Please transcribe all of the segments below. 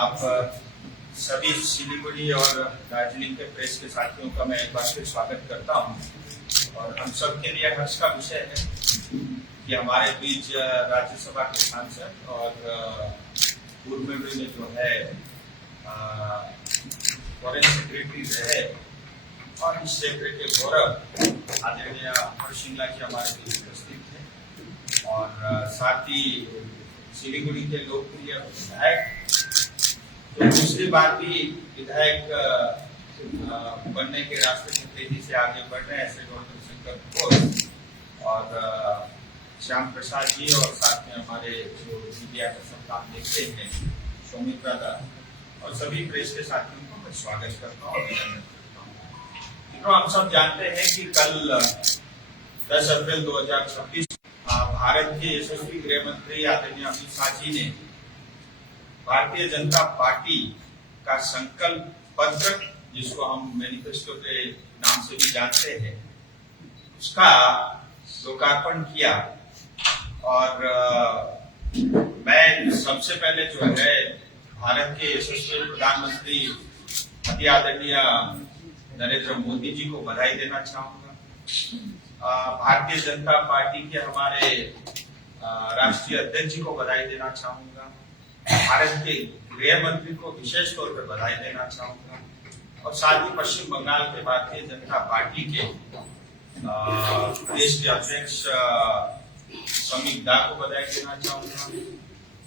आप सभी सिलीगुड़ी और दार्जिलिंग के प्रेस के साथियों का मैं एक बार फिर स्वागत करता हूं। और हम सब के लिए हर्ष का विषय है कि हमारे बीच राज्यसभा के सांसद और पूर्व में जो है फॉरेन सेक्रेटरी रहे और इस क्षेत्र के गौरव आदरणीय हर्ष श्रृंगला जी हमारे बीच उपस्थित थे। और साथ ही सिलीगुड़ी के लोकप्रिय विधायक तो दूसरी बार भी विधायक बनने के रास्ते में तेजी से आगे बढ़ रहे हैं, ऐसे गौतम शंकर घोष और श्याम प्रसाद जी, और साथ में हमारे जो मीडिया का सब काम देखते हैं सौमित्रा दा, और सभी प्रेस के साथियों को मैं स्वागत करता हूँ, अभिनंदन करता हूँ। तो हम सब जानते हैं कि कल 10 अप्रैल 2026 भारत के यशस्वी गृह मंत्री आदरणीय अमित शाह जी ने भारतीय जनता पार्टी का संकल्प पत्र, जिसको हम मैनिफेस्टो के नाम से भी जानते हैं, उसका लोकार्पण किया। और मैं सबसे पहले जो है भारत के यशस्वी प्रधानमंत्री अति आदरणीय नरेंद्र मोदी जी को बधाई देना चाहूंगा। भारतीय जनता पार्टी के हमारे राष्ट्रीय अध्यक्ष जी को बधाई देना चाहूंगा। भारत के गृह मंत्री को विशेष तौर पर बधाई देना चाहूंगा, और साथ ही पश्चिम बंगाल के भारतीय जनता पार्टी के देश के अध्यक्ष समीक दा को बधाई देना चाहूंगा।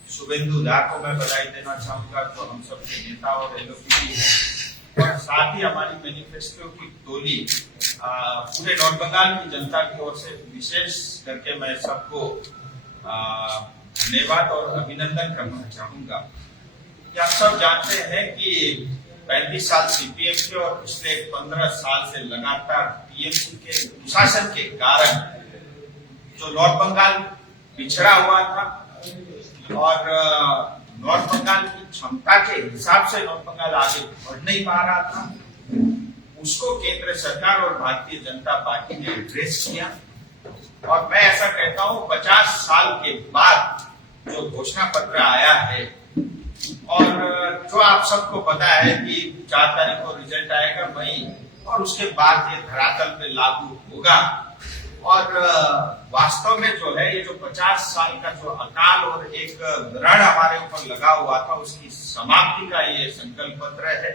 शुभेंदु दा को मैं बधाई देना चाहूंगा, जो हम सबके नेता और एलओपी हैं। और साथ ही हमारी मैनिफेस्टो की टोली पूरे नॉर्थ बंगाल की जनता की ओर से विशेष करके मैं सबको धन्यवाद और अभिनंदन करना चाहूंगा। आप सब जानते हैं कि 35 साल सीपीएम के और पिछले 15 साल से लगातार टीएमसी के दुशासन के कारण जो नॉर्थ बंगाल पिछड़ा हुआ था, और नॉर्थ बंगाल की क्षमता के हिसाब से नॉर्थ बंगाल आगे बढ़ नहीं पा रहा था, उसको केंद्र सरकार और भारतीय जनता पार्टी ने एड्रेस किया। और मैं ऐसा कहता हूं 50 साल के बाद जो घोषणा पत्र आया है, और जो आप सबको पता है कि 4 तारीख को रिजल्ट आएगा मई, और उसके बाद ये धरातल पे लागू होगा। और वास्तव में जो है ये जो 50 साल का जो अकाल और एक ऋण हमारे ऊपर लगा हुआ था, उसकी समाप्ति का ये संकल्प पत्र है।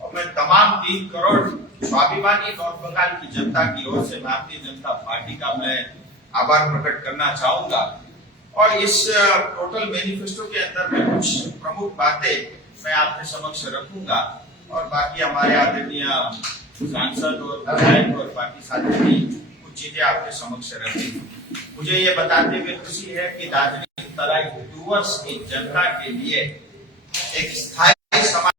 और मैं तमाम 3 करोड़ स्वाभिमानी नॉर्थ बंगाल की जनता की ओर से भारतीय जनता पार्टी का मैं आभार प्रकट करना चाहूंगा। और इस टोटल मैनिफेस्टो के अंदर में कुछ प्रमुख बातें मैं आपके समक्ष रखूंगा, और बाकी हमारे आदरणीय सांसद और विधायक और बाकी साथी भी कुछ चीजें आपके समक्ष रखेंगे। मुझे ये बताते हुए खुशी है कि दार्जिलिंग तराई डूवर्स की जनता के लिए एक स्थायी समाज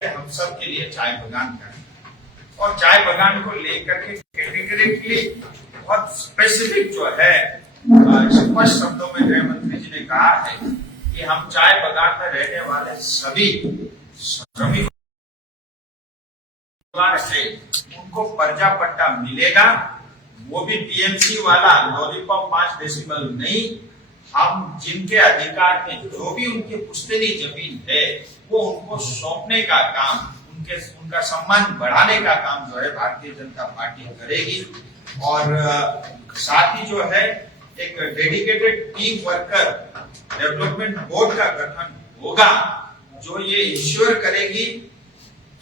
हम सब के लिए चाय बगान का, और चाय बगान को लेकर के कैटेगरिकली बहुत स्पेसिफिक जो है स्पष्ट शब्दों में गृह मंत्री जी ने कहा है कि हम चाय बगान में रहने वाले सभी श्रमिकों से उनको पर्जा पट्टा मिलेगा, वो भी टीएमसी वाला लॉलीपॉप 5 डेसिबल नहीं। हम जिनके अधिकार में जो भी उनकी पुश्तैनी जमीन है वो उनको सौंपने का काम, उनका सम्मान बढ़ाने का काम जो है भारतीय जनता पार्टी करेगी। और साथ ही जो है एक dedicated team worker development board का गठन होगा, जो ये इंश्योर करेगी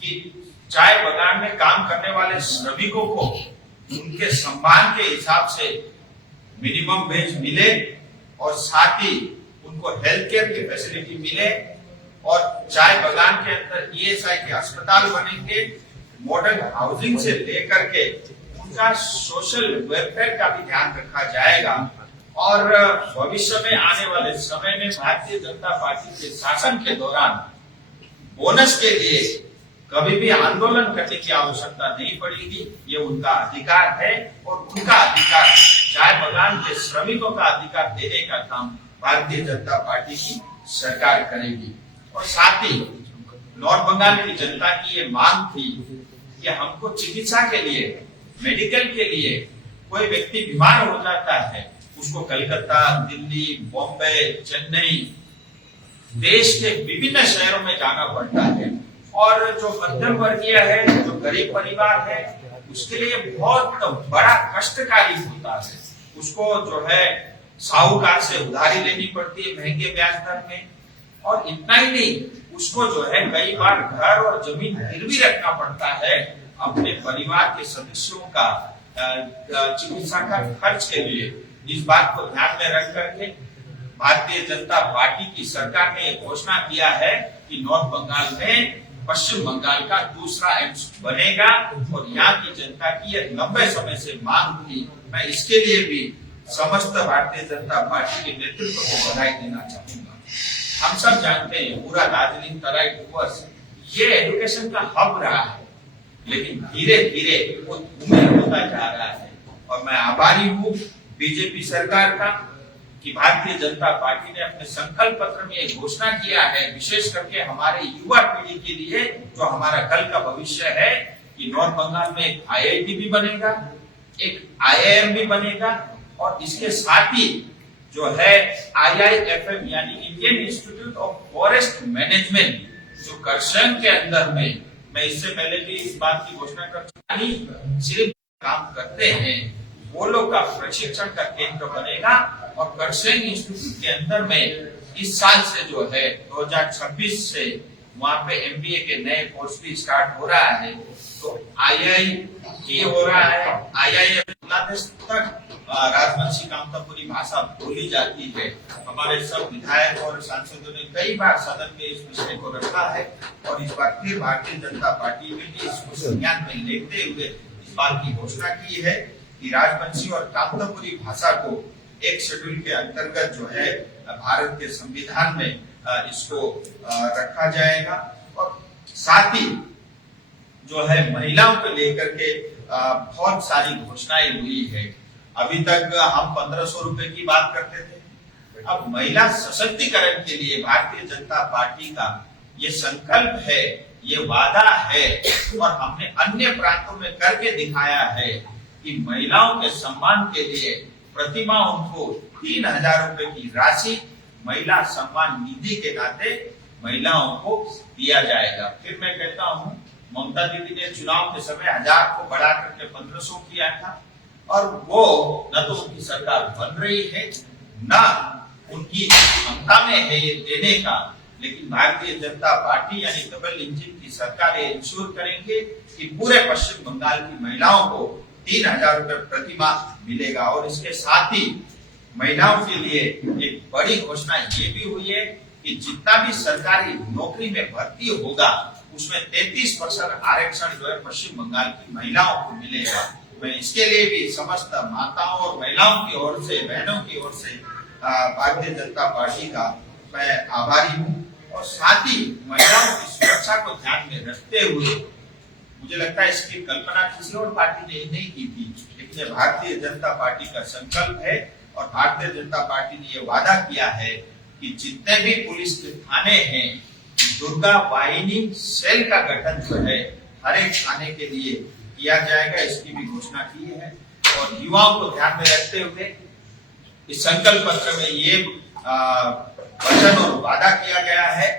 कि चाय बगान में काम करने वाले श्रमिकों को उनके सम्मान के हिसाब से मिनिमम वेज मिले, और साथ ही उनको हेल्थ केयर की फैसिलिटी मिले। और चाय बगान के अंदर ईएसआई के अस्पताल बनेंगे, मॉडर्न हाउसिंग से लेकर के उनका सोशल वेलफेयर का भी ध्यान रखा जाएगा। और भविष्य में आने वाले समय में भारतीय जनता पार्टी के शासन के दौरान बोनस के लिए कभी भी आंदोलन करने की आवश्यकता नहीं पड़ेगी। ये उनका अधिकार है, और उनका अधिकार चाय बगान के श्रमिकों का अधिकार देने का काम भारतीय जनता पार्टी की सरकार करेगी। और साथ ही नॉर्थ बंगाल की जनता की ये मांग थी कि हमको चिकित्सा के लिए, मेडिकल के लिए कोई व्यक्ति बीमार हो जाता है उसको कलकत्ता, दिल्ली, बॉम्बे, चेन्नई, देश के विभिन्न शहरों में जाना पड़ता है। और जो मध्यम वर्गीय है, जो गरीब परिवार है, उसके लिए बहुत बड़ा कष्टकारी होता है। उसको जो है साहूकार से उधारी लेनी पड़ती है महंगे ब्याज दर में, और इतना ही नहीं, उसको जो है कई बार घर और जमीन गिरवी रखना पड़ता है अपने परिवार के सदस्यों का चिकित्सा का खर्च के लिए। इस बात को ध्यान में रख करके भारतीय जनता पार्टी की सरकार ने घोषणा किया है कि नॉर्थ बंगाल में पश्चिम बंगाल का दूसरा एम्स बनेगा, और यहाँ की जनता की एक लंबे समय से मांग थी। मैं इसके लिए भी समस्त भारतीय जनता पार्टी के नेतृत्व को बधाई देना चाहूंगा। हम सब जानते हैं पूरा दार्जिलिंग तराई डूवर्स ये एजुकेशन का हब रहा है, लेकिन धीरे धीरे वो धूमिल होता जा रहा है। और मैं आभारी हूँ बीजेपी सरकार का कि भारतीय जनता पार्टी ने अपने संकल्प पत्र में एक घोषणा किया है, विशेष करके हमारे युवा पीढ़ी के लिए जो हमारा कल का भविष्य है, कि नॉर्थ बंगाल में एक IIT भी बनेगा, एक IIM भी बनेगा, और इसके साथ ही जो है IIFM यानी Indian institute of forest management जो करसंग के अंदर में, मैं इससे पहले भी इस बात की घोषणा कर चुका हूं, सिर्फ काम करते हैं वो लोग का प्रशिक्षण का केंद्र बनेगा। और करसंग इंस्टीट्यूट के अंदर में इस साल से जो है 2026 से वहाँ पे MBA के नए कोर्स भी स्टार्ट हो रहा है। तो IIT हो रहा है, IIM बांग्लादेश तक राजवंशी कामतापुरी भाषा बोली जाती है। हमारे सब विधायक और सांसदों ने कई बार सदन में इस विषय को रखा है, और इस बार फिर भारतीय जनता पार्टी ने भी इसको संज्ञान में लेते हुए इस बात की घोषणा की है कि राजवंशी और कामतापुरी भाषा को एक शेड्यूल के अंतर्गत जो है भारत के संविधान में इसको रखा जाएगा। और साथ ही जो है महिलाओं को लेकर के बहुत सारी घोषणाएं हुई है। अभी तक हम 1500 रुपए की बात करते थे, अब महिला सशक्तिकरण के लिए भारतीय जनता पार्टी का ये संकल्प है, ये वादा है, और हमने अन्य प्रांतों में करके दिखाया है कि महिलाओं के सम्मान के लिए प्रति माह उनको 3000 रुपए की राशि महिला सम्मान निधि के नाते महिलाओं को दिया जाएगा। फिर मैं कहता हूँ, ममता दीदी ने चुनाव के समय 1000 को बढ़ा करके 1500 किया था, और वो न तो उनकी सरकार बन रही है, न उनकी क्षमता में है ये देने का। लेकिन भारतीय जनता पार्टी यानी डबल इंजन की सरकार ये इंश्योर करेंगे कि पूरे पश्चिम बंगाल की महिलाओं को 3000 रुपए प्रति माह मिलेगा। और इसके साथ ही महिलाओं के लिए एक बड़ी घोषणा ये भी हुई है कि जितना भी सरकारी नौकरी में भर्ती होगा उसमें 33% आरक्षण जो है पश्चिम बंगाल की महिलाओं को मिलेगा। मैं इसके लिए भी समस्त माताओं और महिलाओं की ओर से, बहनों की ओर से भारतीय जनता पार्टी का मैं आभारी हूँ। और साथ ही महिलाओं की सुरक्षा को ध्यान में रखते हुए मुझे लगता है इसकी कल्पना किसी और पार्टी ने नहीं की थी, लेकिन ये भारतीय जनता पार्टी का संकल्प है। और भारतीय जनता पार्टी ने ये वादा किया है कि जितने भी पुलिस के थाने हैं, दुर्गा वाहिनी सेल का गठन जो है हर एक थाने के लिए किया जाएगा, इसकी भी घोषणा की है। और युवाओं को ध्यान में रखते हुए इस संकल्प पत्र में ये वचन और वादा किया गया है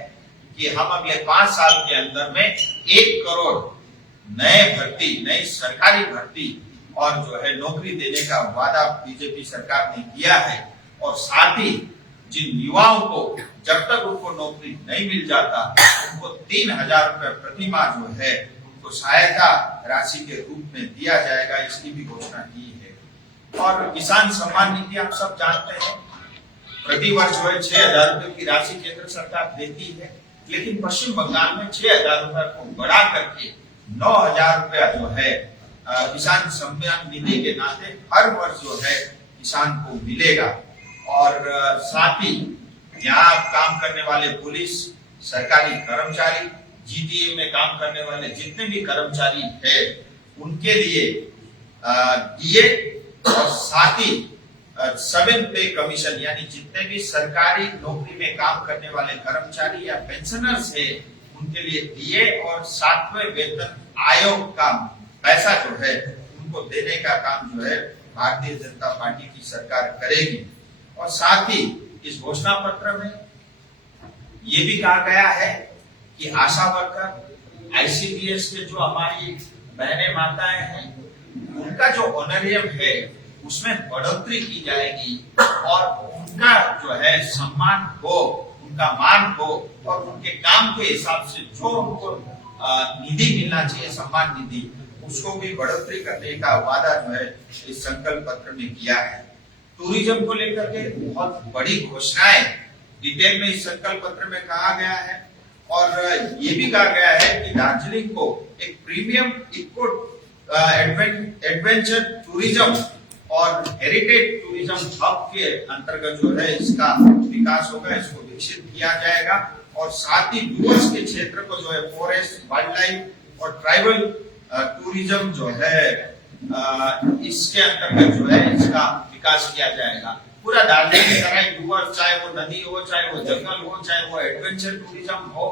कि हम अब ये 5 साल के अंदर में 1 करोड़ नई सरकारी भर्ती और जो है नौकरी देने का वादा बीजेपी सरकार ने किया है। और साथ ही जिन युवाओं को जब तक उनको नौकरी नहीं मिल जाता उनको 3000 रुपए प्रति माह जो है तो सहायता राशि के रूप में दिया जाएगा, इसकी भी घोषणा की है। और किसान सम्मान निधि आप सब जानते हैं, प्रति वर्ष जो है 6000 रुपए की राशि केंद्र सरकार देती है, लेकिन पश्चिम बंगाल में 6000 रुपए को बढ़ा करके 9000 रुपया जो है किसान सम्मान निधि के नाते हर वर्ष जो है किसान को मिलेगा। और साथ ही यहाँ काम करने वाले पुलिस, सरकारी कर्मचारी, GDA में काम करने वाले जितने भी कर्मचारी है उनके लिए DA और साथ ही 7 पे कमीशन यानी जितने भी सरकारी नौकरी में काम करने वाले कर्मचारी या पेंशनर्स है उनके लिए DA और 7वें वेतन आयोग का पैसा जो है उनको देने का काम जो है भारतीय जनता पार्टी की सरकार करेगी। और साथ ही इस घोषणा पत्र में ये भी कहा गया है कि आशा वर्कर, आईसीडीएस के जो हमारी बहनें माताएं हैं, उनका जो ऑनरियम है उसमें बढ़ोतरी की जाएगी और उनका जो है सम्मान हो, उनका मान हो और उनके काम के हिसाब से जो उनको निधि मिलना चाहिए, सम्मान निधि, उसको भी बढ़ोतरी करने का वादा जो है इस संकल्प पत्र में किया है। टूरिज्म को लेकर के बहुत बड़ी घोषणाएं डिटेल में इस संकल्प पत्र में कहा गया है और ये भी कहा गया है कि दार्जिलिंग को एक प्रीमियम इको एडवेंचर टूरिज्म और हेरिटेज टूरिज्म हब के अंतर्गत जो है इसका विकास होगा, इसको विकसित किया जाएगा। और साथ ही डूवर्स के क्षेत्र को जो है फॉरेस्ट, वाइल्ड लाइफ और ट्राइबल टूरिज्म जो है इसके अंतर्गत जो है इसका विकास किया जाएगा। पूरा दार्जिलिंग की तरह डूवर्स, चाहे वो नदी हो, चाहे वो जंगल हो, चाहे वो एडवेंचर टूरिज्म हो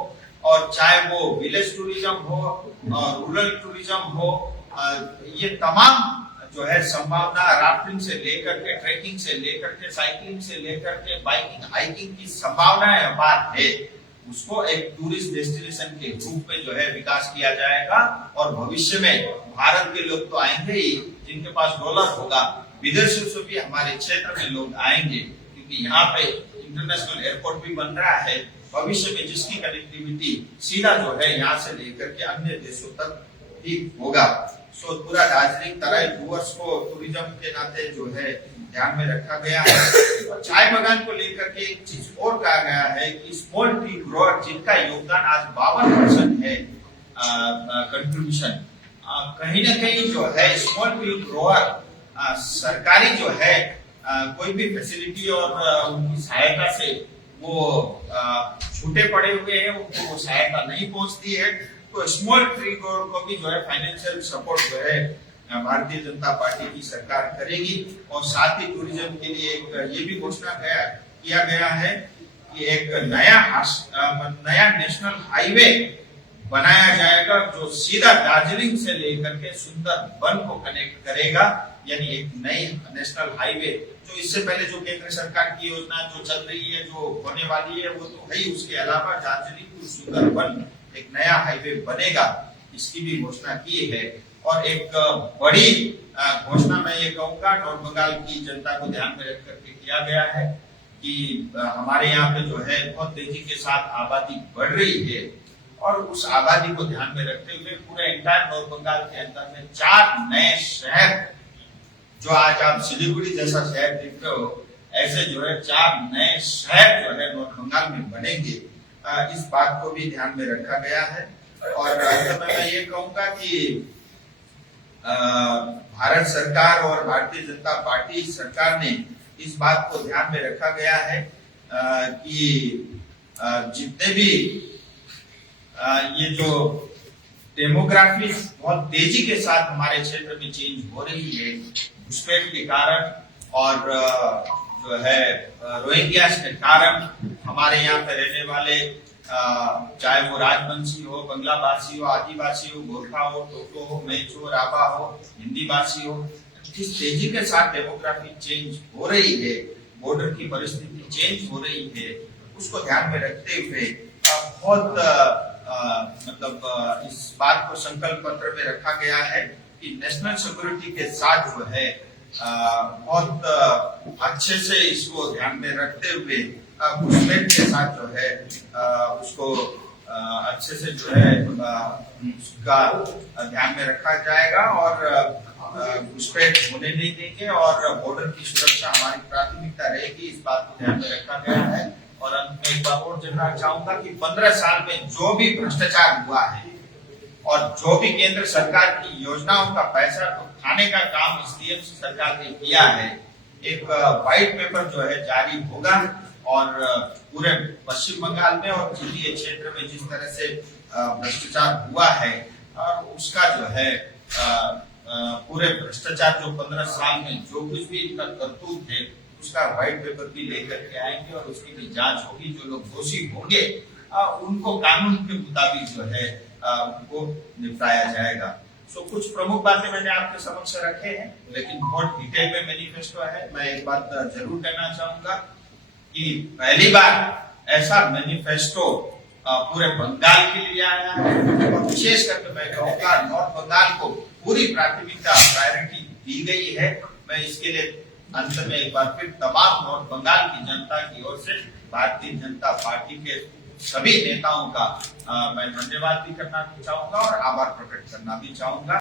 और चाहे वो विलेज टूरिज्म हो, रूरल टूरिज्म हो, ये तमाम जो है संभावना राफ्टिंग से लेकर के, ट्रेकिंग से लेकर के, साइकिलिंग से लेकर के, बाइकिंग, हाइकिंग की संभावनाएं अपार है। उसको एक टूरिस्ट डेस्टिनेशन के रूप में जो है विकास किया जाएगा और भविष्य में भारत के लोग तो आएंगे ही, जिनके पास डॉलर होगा, विदेशों से भी हमारे क्षेत्र में लोग आएंगे क्योंकि यहाँ पे इंटरनेशनल एयरपोर्ट भी बन रहा है। भविष्य में जिसकी कनेक्टिविटी सीधा जो है यहाँ से लेकर के अन्य देशों तक भी होगा। सो पूरा दार्जिलिंग तराई डूवर्स को टूरिज्म के नाते जो है ध्यान में रखा गया है। और चाय बागान को लेकर के एक चीज और कहा गया है कि स्मॉल ट्री ग्रोअर जिनका योगदान आज 52% है कंट्रीब्यूशन, कहीं ना कहीं जो है स्मॉल ट्री ग्रोअर सरकारी जो है कोई भी फैसिलिटी और उनकी सहायता से वो छूटे पड़े हुए हैं, उनको वो सहायता नहीं पहुंचती है। तो स्मॉल ट्री ग्रोअर को भी जो है फाइनेंशियल सपोर्ट जो है भारतीय जनता पार्टी की सरकार करेगी। और साथ ही टूरिज्म के लिए एक ये भी घोषणा किया गया है कि एक नया नेशनल हाईवे बनाया जाएगा जो सीधा दार्जिलिंग से लेकर के सुंदरबन को कनेक्ट करेगा, यानी एक नई नेशनल हाईवे। जो इससे पहले जो केंद्र सरकार की योजना जो चल रही है, जो होने वाली है, वो तो है ही। उसके अलावा दार्जिलिंग टू सुंदरबन एक नया हाईवे बनेगा, इसकी भी घोषणा की है। और एक बड़ी घोषणा मैं ये कहूंगा, नॉर्थ बंगाल की जनता को ध्यान में रख करके किया गया है कि हमारे यहाँ पे जो है बहुत तेजी के साथ आबादी बढ़ रही है और उस आबादी को ध्यान में रखते हुए पूरे एंटायर नॉर्थ बंगाल के अंदर में 4 नए शहर, जो आज आप सिलीगुड़ी जैसा शहर देख रहे हो, ऐसे जो है 4 नए शहर जो है नॉर्थ बंगाल में बनेंगे। इस बात को भी ध्यान में रखा गया है। और मैं ये कहूंगा कि भारत सरकार और भारतीय जनता पार्टी सरकार ने इस बात को ध्यान में रखा गया है कि जितने भी ये जो डेमोग्राफी बहुत तेजी के साथ हमारे क्षेत्र में चेंज हो रही है, घुसपैठ के कारण और जो है रोहिंग्यास के कारण हमारे यहाँ पे रहने वाले चाहे वो राजवंशी हो, बंगला भाषी हो, आदिवासी हो, गोरखा हो, टोटो हो, मेच हो, राभा हो, हिंदी भाषी हो, जिस तेजी के साथ डेमोग्राफी चेंज हो रही है, बॉर्डर की परिस्थिति चेंज हो रही है, उसको ध्यान में रखते हुए बहुत मतलब इस बात को संकल्प पत्र में रखा गया है कि नेशनल सिक्योरिटी के साथ जो है बहुत अच्छे से इसको ध्यान में रखते हुए घुसपैठ के साथ जो है उसको अच्छे से जो है उसका ध्यान में रखा जाएगा और घुसपैठ होने नहीं देंगे और बॉर्डर की सुरक्षा हमारी प्राथमिकता रहेगी। इस बात को ध्यान में रखा गया है। और अंत में एक बार और जानना चाहूंगा कि 15 साल में जो भी भ्रष्टाचार हुआ है और जो भी केंद्र सरकार की योजनाओं का पैसा तो खाने का काम इस टीएमसी सरकार ने किया है, एक व्हाइट पेपर जो है जारी होगा और पूरे पश्चिम बंगाल में और जीटीए क्षेत्र में जिस तरह से भ्रष्टाचार हुआ है और उसका जो है पूरे भ्रष्टाचार जो 15 साल में जो कुछ भी इनका करतूत है उसका व्हाइट पेपर भी लेकर के आएंगे और उसकी भी जांच होगी। जो लोग दोषी होंगे उनको कानून के मुताबिक जो है उनको निपटाया जाएगा। सो कुछ प्रमुख बातें मैंने आपके समक्ष रखे हैं, लेकिन बहुत डिटेल में मैनिफेस्टो है। मैं एक बात जरूर कहना चाहूंगा कि पहली बार ऐसा मैनिफेस्टो पूरे बंगाल के लिए आया है, और विशेष करके मैं कहूँगा नॉर्थ बंगाल को पूरी प्राथमिकता प्रायोरिटी दी गई है। मैं इसके लिए अंत में एक बार फिर तमाम नॉर्थ बंगाल की जनता की ओर से भारतीय जनता पार्टी के सभी नेताओं का मैं धन्यवाद भी करना चाहूंगा और आभार प्रकट करना भी चाहूंगा।